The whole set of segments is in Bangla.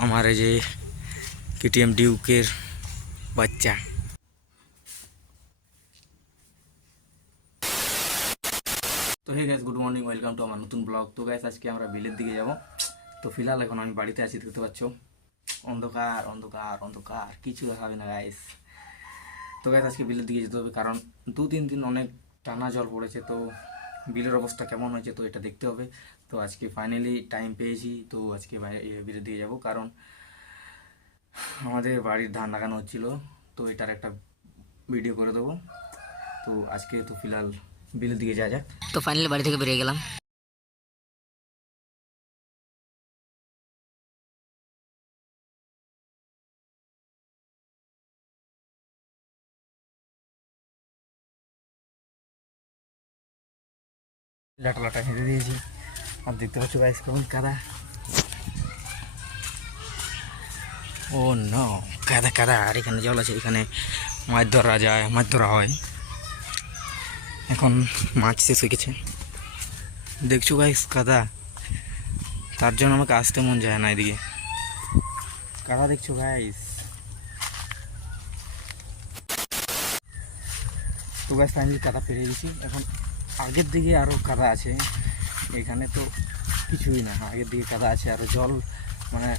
हमारे जे केटीएम ডিউকের বাচ্চা। তো hey guys, good morning, welcome to আমার নতুন ব্লগ। তো গাইস আজকে আমরা বিলের দিকে যাব। তো ফিলহাল এখন আমি বাড়িতে আছি, দেখতে পাচ্ছ অন্ধকার অন্ধকার অন্ধকার, কিছু দেখাবে না গাইস। তো গাইস আজকে বিলের দিকে যেতে হবে, কারণ 2-3 দিন অনেক টানা জল পড়েছে। তো বিলের অবস্থা কেমন হয়েছে তো এটা দেখতে হবে। তো আজকে ফাইনালি টাইম পেয়েছি, তো আজকে বিলের দিকে যাব, কারণ আমাদের বাড়ির ধান লাগানো হচ্ছিল। তো এটার একটা ভিডিও করে দেবো। তো আজকে তো ফিলহাল বিলের দিকে যাওয়া যাক। তো ফাইনালি বাড়ি থেকে বেরিয়ে গেলাম। লাটা লাটা হেঁটে দিয়েছি, আর দেখতে পাচ্ছ গাইস কেমন কাদা। ও নো, কাদা কাদা। আর এখানে জল আছে, এখানে মাছ ধরা যায়, মাছ ধরা হয়। এখন মাছ শেষ হয়ে গেছে, দেখছো গাইস কাদা। তার জন্য আমাকে আসতে মন যায় না এদিকে। কাদা দেখছো গাইস। তো গাইস ফাইনালি কাদা পেরে গেছি। এখন আগের দিকে আরও কাদা আছে, এখানে তো কিছুই না। আগের দিকে কাদা আছে, আরও জল, মানে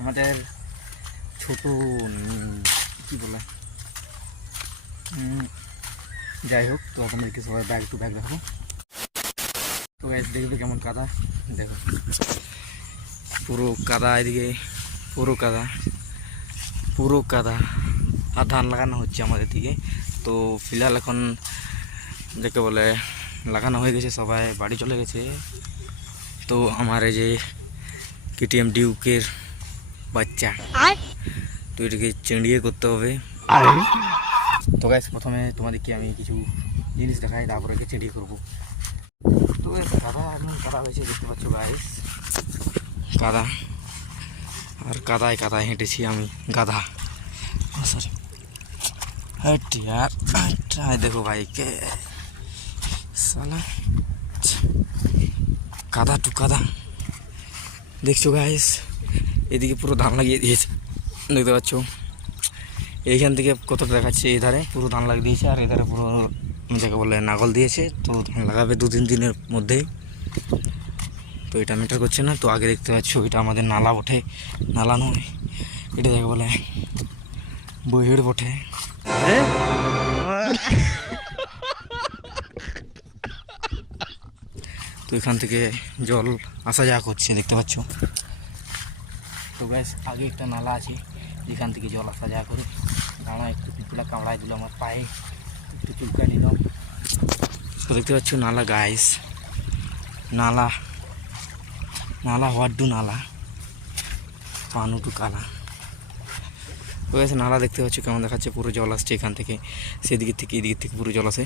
আমাদের ছোট কি বলে, যাই হোক। তো আপনাদেরকে সবাই ব্যাগ টু ব্যাগ রাখো। তো গাইস দেখবে কেমন কাদা, দেখো পুরো কাদা, এদিকে পুরো কাদা, পুরো কাদা। আর ধান লাগানো হচ্ছে আমাদের দিকে। তো ফিলহাল এখন যাকে বলে লাগানো হয়ে গেছে, সবাই বাড়ি চলে গেছে। তো আমার এই যে কেটিএম ডিউকের বাচ্চা, তো এটাকে চেঁড়িয়ে করতে হবে। তো গাইস প্রথমে তোমাদেরকে আমি কিছু জিনিস দেখাই, তারপরে চেঁড়িয়ে করবো। তো গাইস কাদা একদম কাদা হয়েছে, দেখতে পাচ্ছ গাইস কাদা। আর কাদায় কাদায় হেঁটেছি আমি, গাধা। সরি, यार देखो भाई के साला কাদা টু কাদা, দেখছো গাইস। এদিকে পুরো ধান লাগিয়ে দিয়েছে, দেখতে পাচ্ছ। এইখান থেকে কতটা দেখাচ্ছে, এই ধারে পুরো ধান লাগিয়ে দিয়েছে, আর এধারে পুরো যাকে বলে নাগল দিয়েছে। তো ধান লাগাবে 2-3 দিনের মধ্যেই। তো এটা ম্যাটার করছে না। তো আগে দেখতে পাচ্ছ এটা আমাদের নালা বটে, নালা নয়, এটা যাকে বলে বইয়ের বটে। তো এখান থেকে জল আসা যাওয়া করছে, দেখতে পাচ্ছ। তো গ্যাস আগে একটা নালা আছে, যেখান থেকে জল আসা যাওয়া করে। দাঁড়া, একটু পিঁপড়া কামড়াই দিল আমার পায়ে, একটু চুলকায় নিলাম। তো দেখতে পাচ্ছ নালা গাইস, নালা নালা হোয়াট নালা পানু টু কালা। তো গ্যাস নালা দেখতে পাচ্ছ কেমন দেখাচ্ছে, পুরো জল আসছে এখান থেকে, সেদিকের থেকে এদিকের থেকে পুরো জল আসে।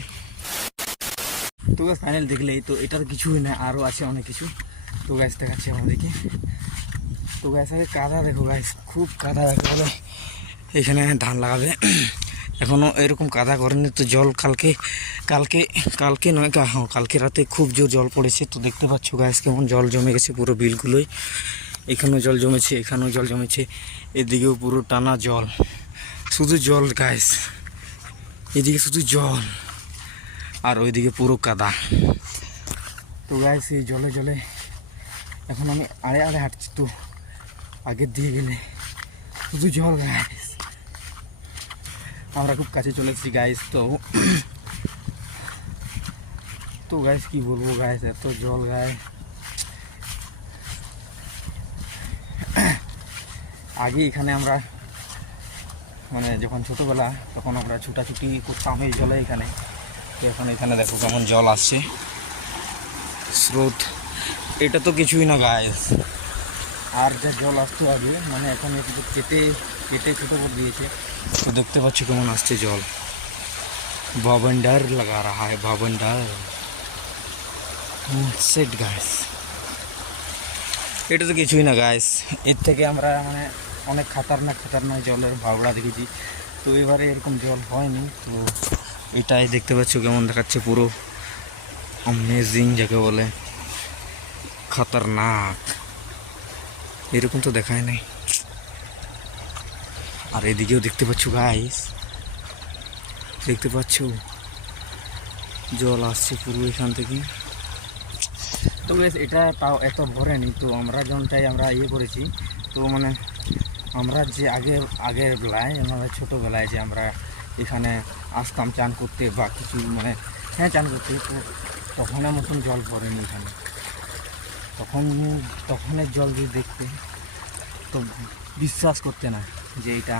তো গ্যাস ফাইনাল দেখলেই তো এটার কিছুই না, আরও আছে অনেক কিছু। তো গ্যাস দেখাচ্ছে আমাদেরকে। তো গ্যাস আগে কাদা দেখো গাইস, খুব কাদা বলে এখানে ধান লাগাবে। এখনও এরকম কাদা করেনি। তো জল কালকে কালকে কালকে নয়, হ্যাঁ কালকে রাতে খুব জোর জল পড়েছে। তো দেখতে পাচ্ছ গাইস কেমন জল জমে গেছে পুরো বিলগুলোই। এখানেও জল জমেছে, এখানেও জল জমেছে, এদিকেও পুরো টানা জল, শুধু জল গাইস। এদিকে শুধু জল, আর ওইদিকে পুরো কাদা। তো গাইস এই জলে জলে এখন আমি আড়ে আড়ে হাঁটছি। তো আগের দিয়ে গেলে শুধু জল গাইস। আমরা খুব কাছে চলে এসেছি গাইস। তো গাইস কি বলবো গাইস, এত জল গায়ে। আগে এখানে আমরা মানে যখন ছোটোবেলা, তখন আমরা ছুটাছুটি করতাম এই জলে এখানে। তো এখন এখানে দেখো কেমন জল আসছে, স্রোত। এটা তো কিছুই না গাইস। আর যা জল আসতো আগে, মানে এখন একটু কেটে কেটে ছোটো করে দিয়েছে। তো দেখতে পাচ্ছ কেমন আসছে জল, বাবন্ডার লাগা রাহা है, বাবন্ডার সেট গাইস। এটা তো কিছুই না গাইস, এর থেকে আমরা মানে অনেক খতরনাক খতরনাক জলের ভাবড়া দেখেছি। তো এবারে এরকম জল হয়নি। তো এটাই দেখতে পাচ্ছ কেমন দেখাচ্ছে, পুরো অ্যামেজিং যাকে বলে, খতরনাক। এরকম তো দেখায় নাই। আর এদিকেও দেখতে পাচ্ছ গাইস, দেখতে পাচ্ছ জল আসছে পুরো এখান থেকে। তো বেশ এটা তাও এত ভরেনি, তো আমরা যখনটাই আমরা ইয়ে করেছি, তো মানে আমরা যে আগের বেলায় আমরা ছোটোবেলায় যে আমরা এখানে আসতাম চান করতে বা কিছু মানে হ্যাঁ চান করতে, তো তখনের মতন জল ভরেনি এখানে। তখনের জল যদি দেখতে তো বিশ্বাস করতে না যে এটা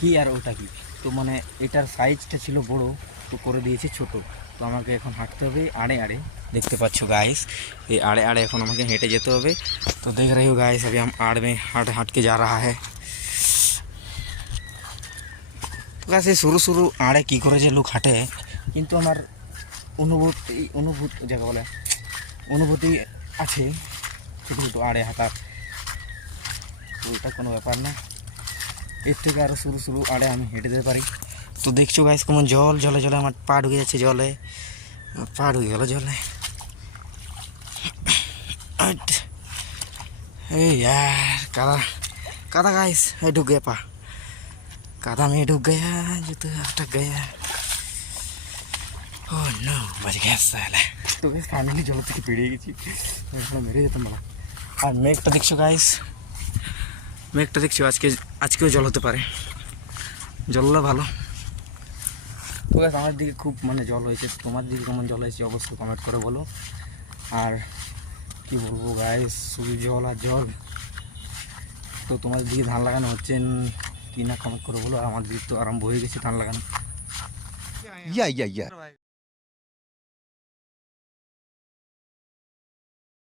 কি আর ওটা কি। তো মানে এটার সাইজটা ছিল বড়, তো করে দিয়েছে ছোট। তো আমাকে এখন হাঁটতে হবে আড়ে আড়ে, দেখতে পাচ্ছ गाइस, এই आड़े आड़े এখন আমাকে হেঁটে যেতে হবে। तो देख रहे हो गाइस, अभी हम आड़ में हट के जा रहा है। তো गाइस শুরু আড়ে কী করে যে লোক হাঁটে, কিন্তু আমার অনুভূতি আছে ছোটো ছোটো আড়ে হাঁটার। তো এটা কোনো ব্যাপার না, এর থেকে আরও শুরু আড়ে আমি হেঁটে যেতে পারি। তো দেখছো গাইস কেমন জলে আমার পা ঢুকে যাচ্ছে জলে, পা ঢুকে গেল জলে। এই यार कादा गाइस, ढुक गया पा, कादा में ढुक गया, जूता अटक गया। ओह नो, बच गया साला। তো গাইস ফাইনালি জল থেকে বেরিয়ে গেছি, এখন মেরে যেতাম বলা। আর মেঘটা দেখছো গাইস, মেঘটা দেখছো আজকেও জল হতে পারে, জল হলে ভালো। তো গাইস আমার দিকে খুব মানে জল হয়েছে, তোমার দিকে কেমন জল হয়েছে অবশ্যই কমেন্ট করে বলো। আর কি বলবো গাইস, শুধু জল আর জল। তো তোমার দিকে ধান লাগানো হচ্ছে কি না কমেন্ট করে বলো। আর আমার দিকে তো আরম্ভ হয়ে গেছে ধান লাগানো।